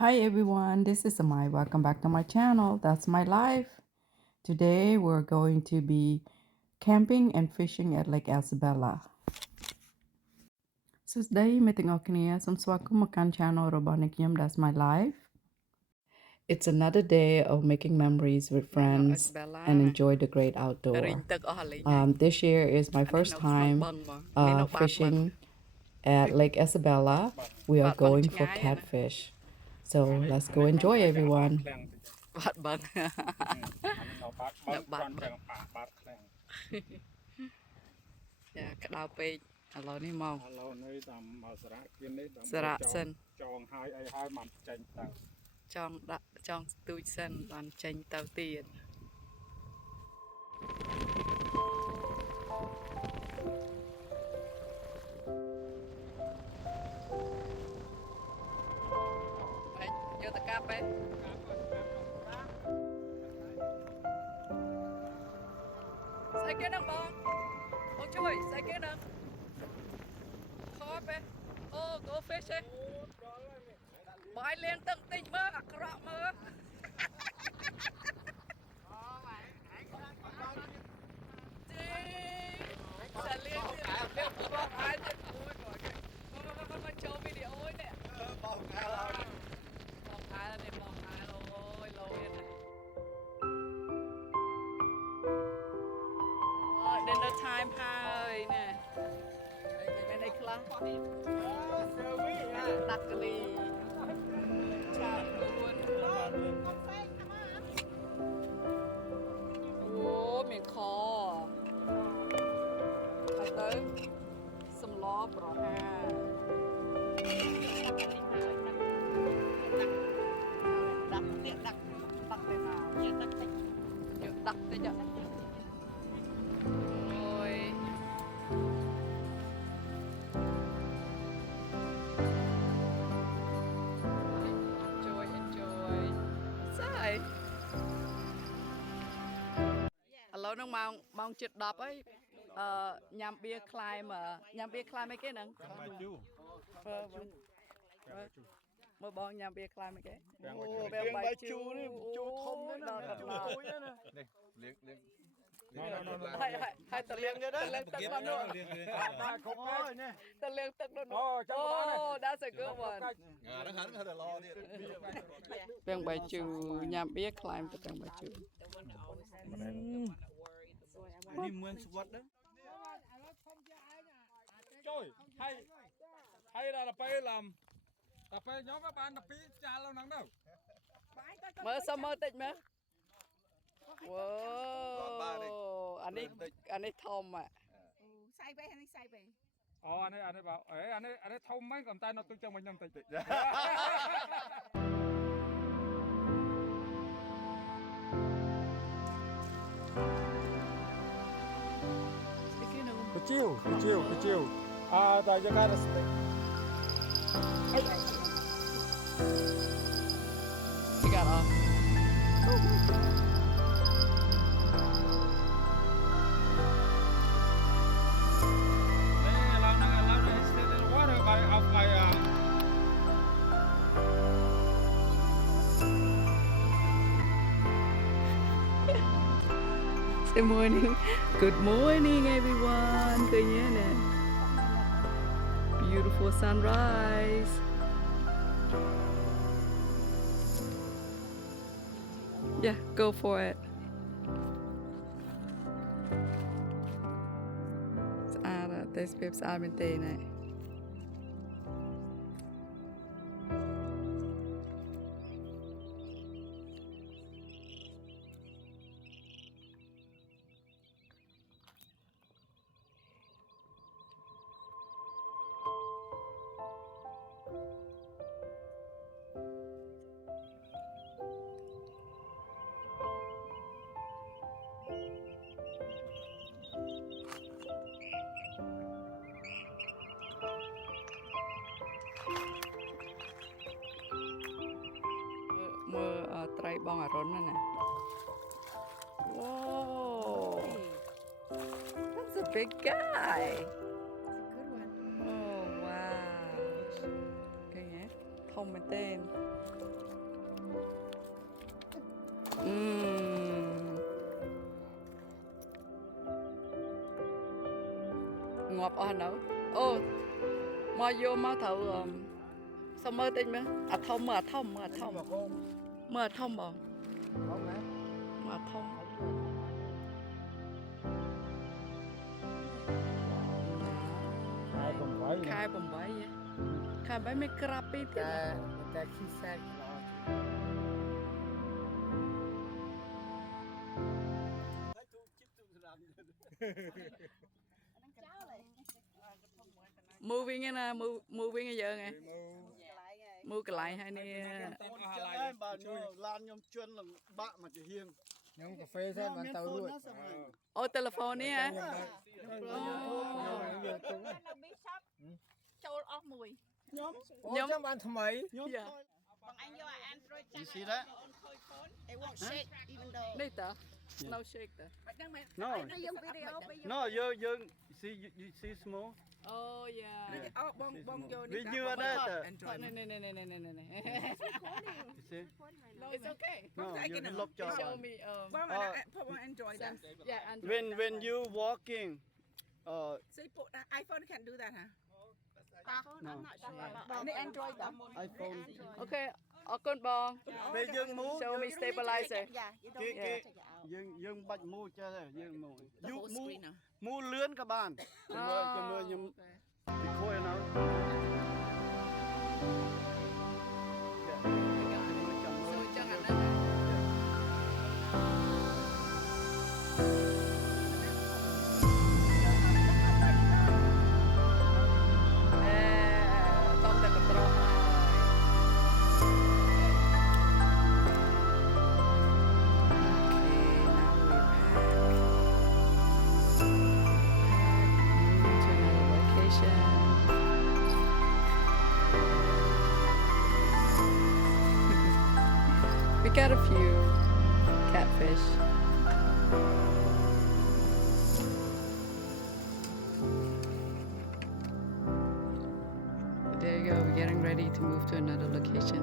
Hi everyone, this is Amai. Welcome back to my channel. That's my life. Today we're going to be camping and fishing at Lake Isabella. សួស្តីមេទាំងអស់គ្នាសូមស្វាគមន៍មកកាន់ channel របស់អ្នកខ្ញុំ That's my life. It's another day of making memories with friends and enjoy the great outdoor. This year is my first time fishing at Lake Isabella. We are going for catfish. So let's go enjoy everyone. បាត់បឹងនៅបាត់បឹងចាក្តៅពេកឥឡូវនេះមកឥឡូវនេះតាមសារៈគៀននេះសារៈសិនចងហើយអីហើយបានចេញទៅចងដាក់ចងស្ទូចសិនបានចេញទៅទៀតយកទៅកាប់ទេស្អីគេនឹងបងជួយស្អីគេនឹងខោពេអូ go fish ទេបាយលៀងទឹកតិចមើលអាក្រក់មើលសាលៀងទៀតបងអាយទៀតអូយមកចូលវីដេអូនេះបងអាយនេះបងអាយអូយលោទៀតdinner time ហើយណែមានអីខ្លះដាក់កលីឆាពួនអូមានខហើយទៅសម្លប្រហាដាក់ទៀតដាក់ទៅមកយកដាក់តិចយកដាក់តិចឥឡូវហ្នឹងម៉ោងជិត10ហើយញ៉ាំបៀខ្លាយញ៉ាំបៀខ្លាយមិនគេហ្នឹងមើលបងញ៉ាំបៀខ្លាយមិនគេអូបែបបាយជូរនេះជូរធំដល់កន្លងនេះលៀងហើយតលៀងទៀតលៀងទឹកដល់នោះបាទគ្រប់ហើយនេះតលៀងទឹកដល់នោះអូ that's a good one ហ្នឹងហើយដល់ឡទៀតបែបបាយជូរញ៉ាំបៀខ្លាយទៅបែបបាយជូរនេះเมืองสวัสดิ์ណាជួយហើយដល់ពេលឡាំដល់ពេលខ្ញុំក៏បាន12ចាលហ្នឹងទៅមើលសុំមើលតិចមើលវ៉ូអានេះធំอ่ะใส่ไปអានេះใส่ไปអូអានេះបើអានេះធំហ្នឹងក៏តែនៅទុកចឹងវិញខ្ញុំតិចKecil. Ada aja kan steak. Tiga lah. Good morning everyone. Kayaknya beautiful sunrise. Yeah, go for it. ស្អាតតែស្អាតមែនទេណាមើលត្រីបងអរុនណា Whoa that's a big guy good one oh wow ឃើញទេធំមែនទេ ngọc ở nấu ô mà vô mà thầu sao mơ tinh mà thông mà thông mà thông mà thông khai bầm bấy vậy khai bấy mấy crappy thếแต่ขี้แทรกรอ moving cái nè moving cái giờ nghe move cái lại hay nè បាទឡានខ្ញុំជន់លំបាក់មកជាហៀង ខ្ញុំកាហ្វេសិនបានទៅរួច ô telephoneនេះហ៎ ចូលអស់មួយ ខ្ញុំ ខ្ញុំចាំបានថ្មី ខ្ញុំ បងអញយក Android You see that? It won't shake even though នេះតើ no shake តើ ហ្នឹងមែន No យើងវីដេអូពេល Noយើង see small oh yeah អូបងយក វាញឿដែរតើ នេះ You see no it's okay No យើងលុបចោល show me បង Android yeah and when you walking See put iPhone can do that ហ៎ Noនេះ Android តា iPhone okay អរគុណបង ពេលយើង move show me stabilizer Yeah you គេ don't គេ check it out យើងបាច់ move ចេះទេយើង move The you whole move screen ណា move លឿនក៏បានជាមួយខ្ញុំពីខួយណៅ so ចឹងអាហ្នឹង ต้องតែកត្រោះហើយ Okay now we pack to another location we got a few catfish there you go, we're getting ready to move to another location.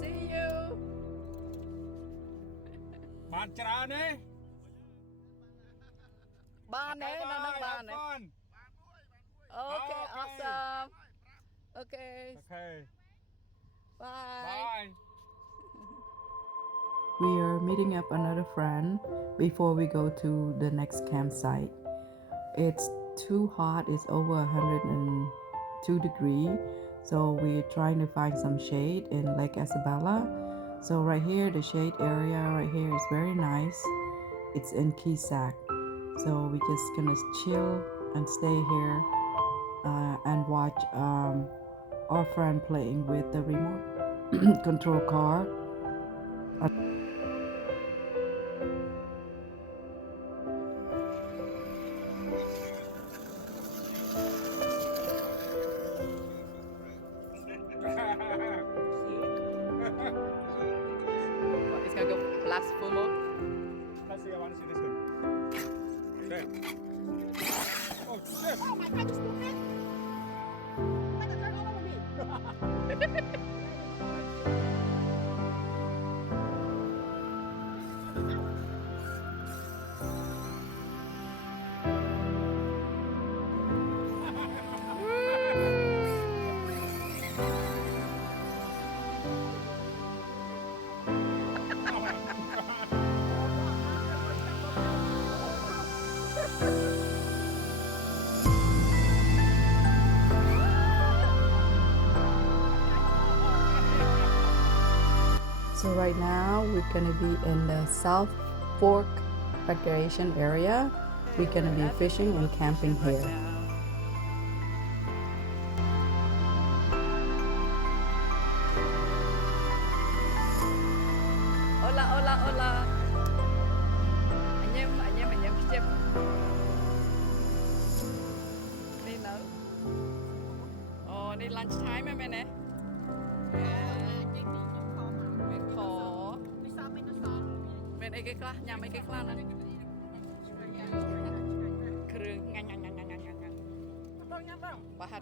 See you. បានច្រើនទេ បានទេនៅនឹងបានទេ Okay, awesome. Okay, អូខេ bye. យ We are meeting up another friend before we go to the next campsite. It's too hot, it's over 102 degrees. So we're trying to find some shade in Lake Isabella. So right here, the shade area right here is very nice. It's in Keesack. So we're just gonna chill and stay here and watch our friend playing with the remote control car. It's gonna go last full mode. Let's see, I want to see this one. Okay. Oh, shit. Oh my god you stupid Why the turn all over me So right now we're gonna be in the South Fork Recreation Area. We're gonna be fishing and camping here. Hola, hola, hola. Anh em chụp. Đi nấu. Ồ, đi lunch time em nè. មានខ វាសប់មិនទៅសល់ មានអីគេខ្លះញ៉ាំអីគេខ្លះហ្នឹងគ្រឿងញ៉ាំបងញ៉ាំបង ប្រហិ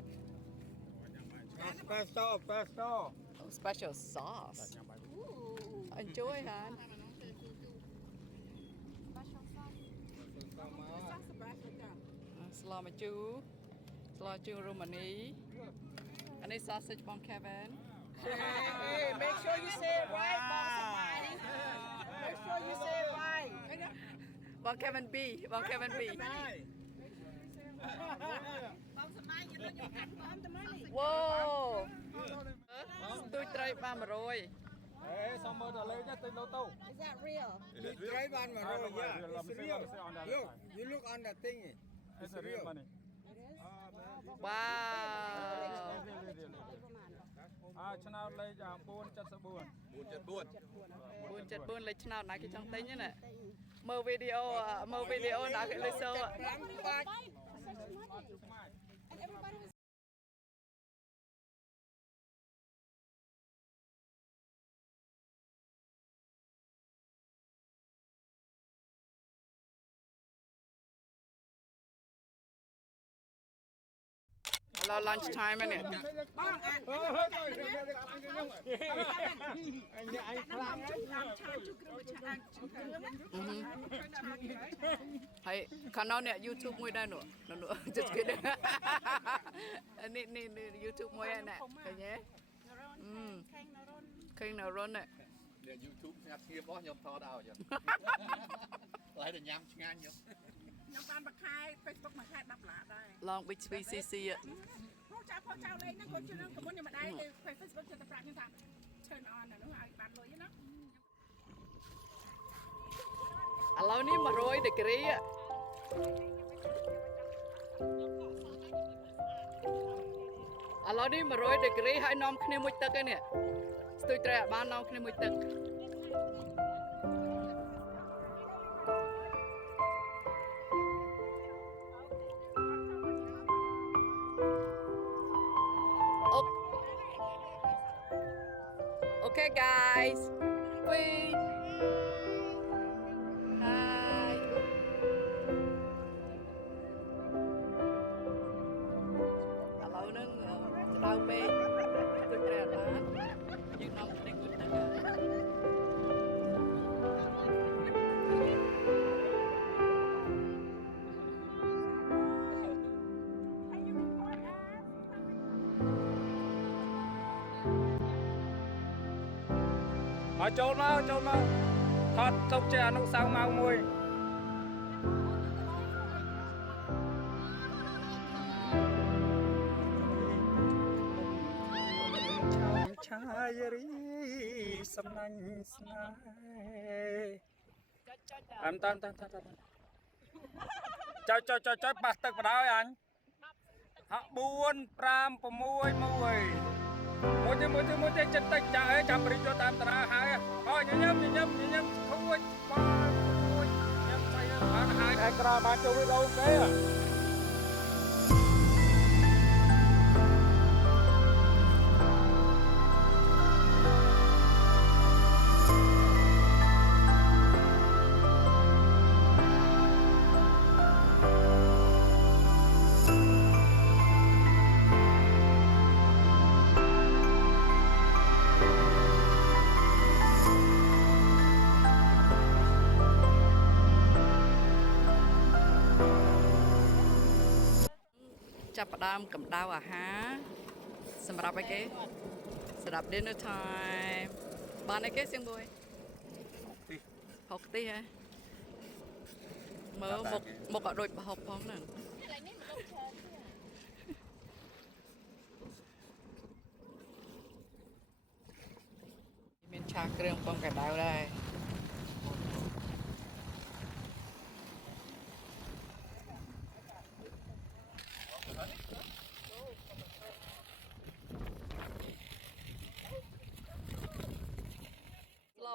ត Pesto, pesto. special sauce enjoy ហាន ស្លម្ជូរស្លជូររូម៉ានីអានេះ sausage បង Kevin Hey, make sure you say it right, boss. Make sure you say it right. បង Kevin B បង Kevin B វ៉ូស្ទូចត្រីបាន100 xong mơ là lấy nhất tên đâu tâu. Is that real? Try one more. Yeah, it's real. Look, you look on the thing. It's a real money. វ៉ាវ ឆ្នោតលេខ474 474លេខឆ្នោតណាគេចង់ទិញណាមើលវីដេអូណាគេលេខសូ lunch time នេះ ហើយខាងនោះនេះ YouTube មួយដែរនោះjust kidding នេះ YouTube មួយហ្នឹងឃើញទេឃើញនៅរុននេះ YouTube ស្ងាត់ស្ងៀមរបស់ខ្ញុំថតឲ្យចឹងតែតែញ៉ាំឆ្ងាញ់ខ្ញុំបានមួយខែ Facebook មួយខែ$10ដែរ Long Beach VCC មកចៅផងចៅលេងហ្នឹងគាត់ជឿនឹងកមុនខ្ញុំមិនដែរទេ Facebook ចិត្តតែប្រាប់ខ្ញុំថា turn on អានោះឲ្យបានលុយណា ឥឡូវនេះ100 degree ឥឡូវនេះ100 degree ហើយនាំគ្នាមួយទឹកឯនេះស្ទួយត្រីអត់បាននាំគ្នាមួយទឹកOkay guys, we hi. ឥឡូវហ្នឹងស្ដៅពេកទៅត្រែអត់បានយើងនាំគ្នាមួយទឹកចូលមកថតទុកជាអនុស្សាវរីយ៍មួយឆាយរីសំណាញ់ស្នេហ៍តាមចុចប៉ះទឹកបដ ாய் អញហាក់4 5 6 មួយទេចិត្តតិចចាចាំប្រិយទៅតាមតារាហើយអូញញឹមខួចបងមួយញឹមស្អីបានហើយឯក្របានចូលវីដេអូគេចាប់ផ្ដើមកម្ដៅអាហារសម្រាប់អីគេសម្រាប់ dinner time បានអីគេសៀងបួយហុកទីហ៎មើលមកក៏ដូចប្រហុកផងហ្នឹងមានឆាគ្រឿងពងកៅដៅដែរ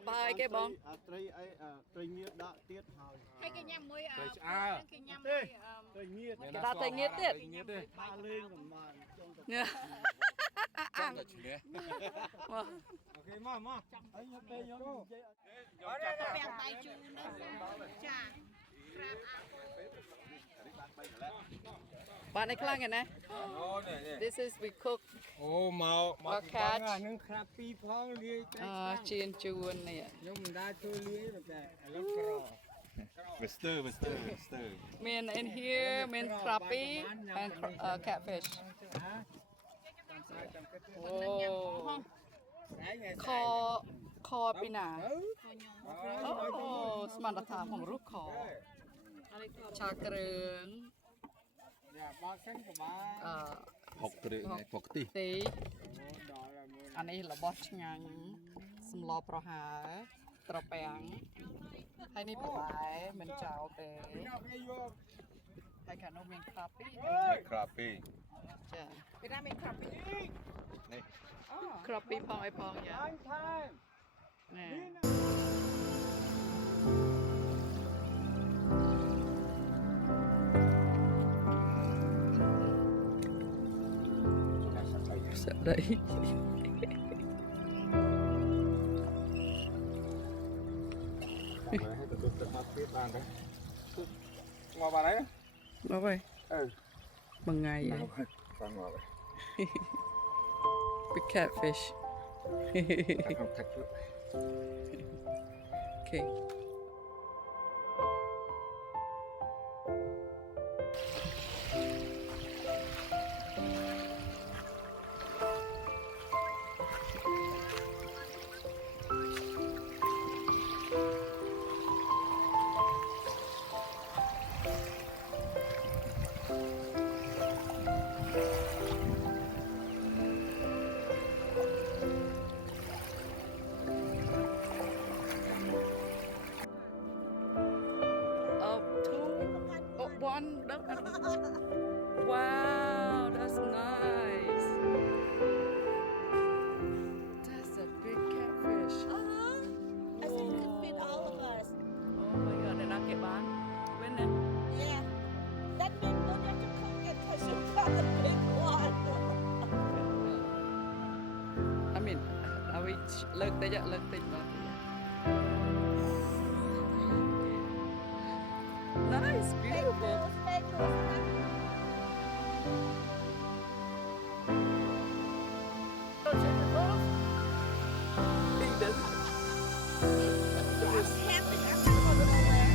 បាយគេបងត្រីអីត្រីងៀតដាក់ទៀតហើយគេញ៉ាំមួយត្រីឆ្អើគេញ៉ាំមួយត្រីងៀតគេដាក់ត្រីងៀតទៀតថាលេងប្រហែលចង់ទៅចាំតែឈ្នះអូខេមកអីខ្ញុំពេលខ្ញុំនិយាយខ្ញុំចាប់ពាំងដៃជូនចា bạn ấy khlang này this is we cook អូមកនឹងក្រាបពីផងលាយជៀនជួននេះខ្ញុំមិនដាច់ធ្វើលាយតែឥឡូវក្រ Wester. Man in here, man crappie and catfish. Oh, còปีหนาโอ้สมรรถภาพของลูกคอชาเกลือง Học từ học tí. ตีอันนี้ระบอชงังสมลอประหาตระแปงให้นี่ปลายเหมือนเจ้าเตะให้ขนมเมนคราปี้ Crappie. จ้ะ Việt Nam mình crop it. Này. คราปี้พองไอพองอย่าแน่ sợ đấy Ngồi vào đấy. nó vậy bằng ngày vậy Con ngồi vậy. big catfish Không thật luôn. okay one. Wow, that's nice. That's a big catfish. I think it fit all of us. Oh my god, they're not get by. When then? Yeah. That means don't have to cook it because you got the big one. I mean, are we look they just look they nice, beautiful. Fake news. He does. I'm camping. I'm not going nowhere.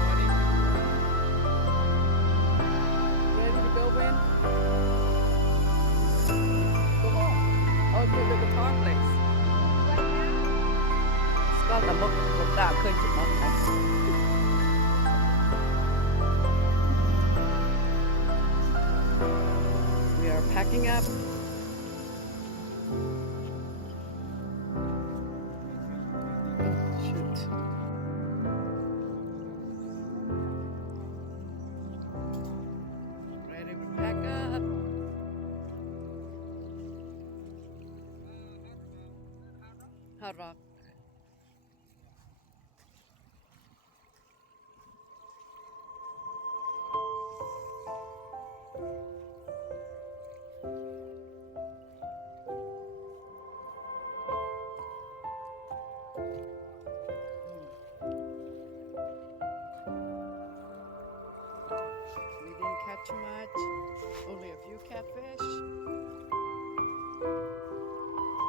Morning. Ready to go in? Go home. Oh, to the guitar place. Có tầm một đạo khơi chụp một này. We are packing up. Oh, shoot. Ready to pack up. Hard Rock. We didn't catch much, only a few catfish.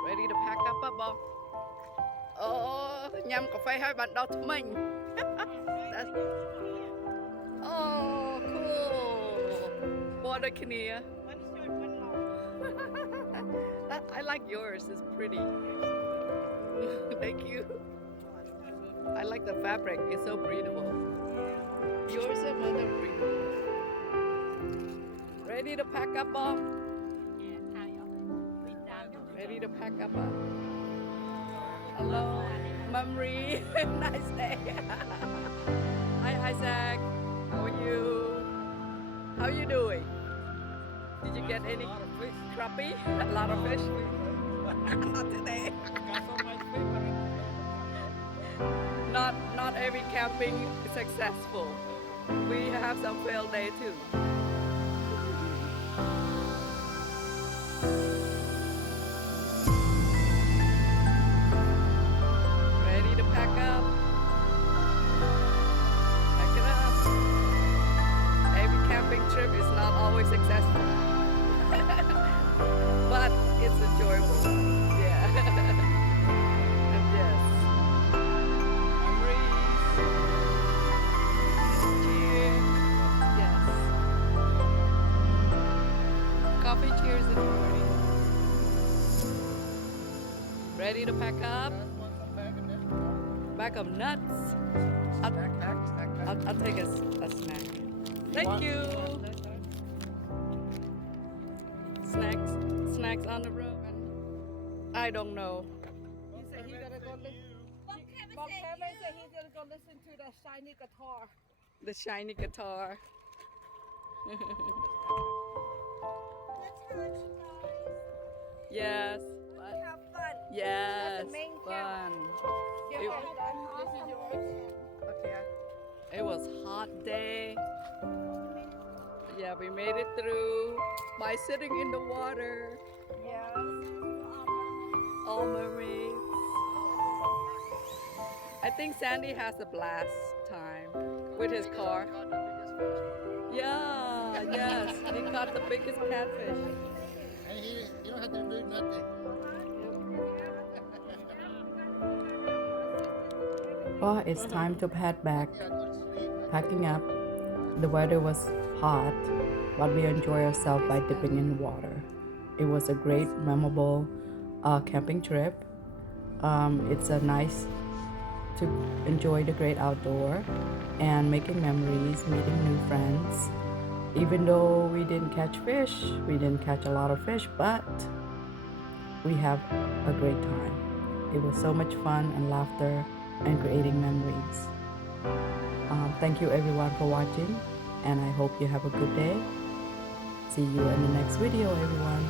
Ready to pack up up bông. Nhâm cà phê hai bạn đau thú mình. Oh, cool. Water canoe. I like yours, it's pretty. Thank you. I like the fabric, it's so breathable. Yours is another breathable. Ready to pack up, Bob? Ready to pack up, Bob? Hello, Mumry. Nice day. Hi, Isaac. How are you? How you doing? Did you get any crappie? A lot of fish? Not today. Not every camping is successful. We have some failed day too. Ready to pack up? Pack it up. Every camping trip is not always successful. But it's enjoyable. in the morning. Ready to pack up? Bag of nuts. I'll take a snack. Thank you. Snacks on the road. I don't know. He said he's gonna go listen. Bob Kevin said he's gonna go listen to the shiny guitar. The shiny guitar. Yes. Have fun. Yes. That's the main Fun. This is yours. Okay. It was hot day. Yeah, we made it through by sitting in the water. Yes. All mermaids. I think Sandy has a blast time with his car. Yeah, yes, he caught the biggest catfish. And you don't have to do nothing. Well, it's time to head back. Packing up. The weather was hot, but we enjoyed ourselves by dipping in the water. It was a great, memorable camping trip. It's a nice to enjoy the great outdoor and making memories, meeting new friends. Even though we didn't catch fish, we didn't catch a lot of fish, but we have a great time. It was so much fun and laughter and creating memories. Thank you everyone for watching, and I hope you have a good day. See you in the next video, everyone.